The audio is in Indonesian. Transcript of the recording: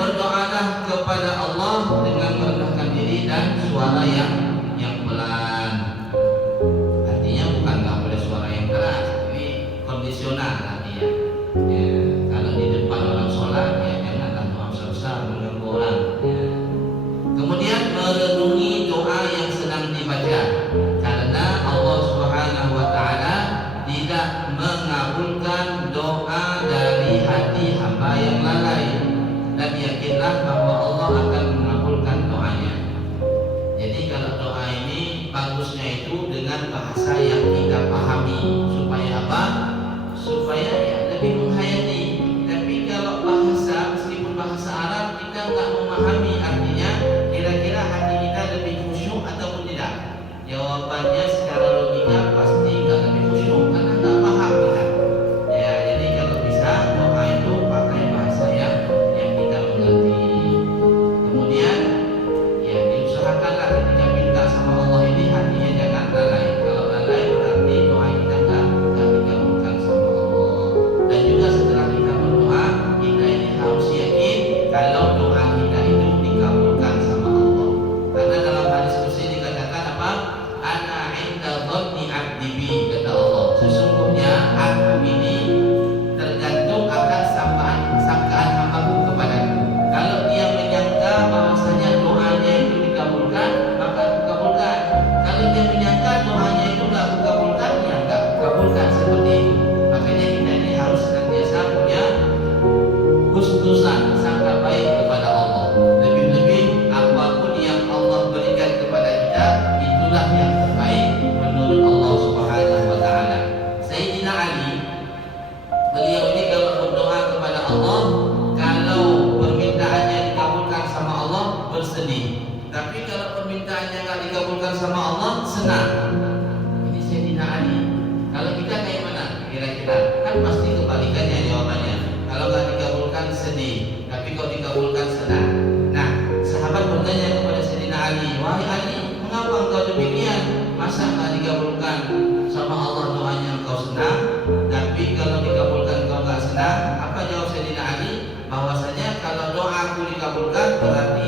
berdoalah kepada Allah dengan merendahkan diri dan suara yang pelan. Artinya bukan nggak boleh suara yang keras, ini kondisional artinya. Ya, kalau di depan orang sholat ya janganlah doa besar mengganggu orang. Ya. Kemudian merenungi doa yang sedang dibaca, karena Allah Subhanahu wa Ta'ala tidak mengabulkan doa dari hati hamba yang lalai, dan yakinlah bahwa Allah akan mengabulkan doanya. Jadi kalau doa ini bagusnya itu dengan bahasa yang kita pahami, supaya apa? Supaya ya lebih menghayati. Tapi kalau bahasa, meskipun bahasa Arab kita nggak memahami artinya, kira-kira hati kita lebih khusyuk ataupun tidak? Jawabannya secara logika pasti nggak lebih khusyuk karena nggak paham kita. Ya, jadi kalau bisa doa itu pakai bahasa yang kita mengerti. Kemudian ya diusahakanlah ketika minta sama Allah ini hatinya jangan lalai. Kalau lalai berarti doa kita nggak dikabulkan sama Allah. Dan juga setelah kita berdoa, kita ini harus yakin kalau doa kita itu dikabulkan sama Allah. Karena dalam hadis kursi dikatakan apa? Ana inda dhanni 'abdi bi, kata Allah. Sesungguhnya aku ini tergantung akan sangkaan hambaku kepadaku. Kalau dia menyangka bahwasanya doanya itu dikabulkan, maka aku kabulkan. Kalau dia menyangka doanya itu nggak aku kabulkan, ya nggak aku kabulkan, seperti itu. Makanya kita ini harus senantiasa punya husnuzan, sangka baik kepada Allah. Lebih-lebih apapun yang Allah berikan kepada kita, itulah yang terbaik menurut Allah Subhanahu wa Ta'ala. Sayyidina Ali, beliau ini kalau berdoa kepada Allah, kalau permintaannya dikabulkan sama Allah, bersedih. Tapi kalau permintaannya nggak dikabulkan sama Allah, senang. Ini Sayyidina Ali. Kalau kita kayak mana kira-kira? Kan pasti kebalikannya jawabannya. Kalau nggak dikabulkan sedih, tapi kalau dikabulkan senang. Nah, sahabat bertanya kepada Sayyidina Ali, wahai Ali, mengapa engkau demikian? Masa nggak dikabulkan sama Allah doanya engkau senang, tapi kalau dikabulkan engkau nggak senang? Apa jawab Sayyidina Ali? Bahwasanya kalau doaku dikabulkan berarti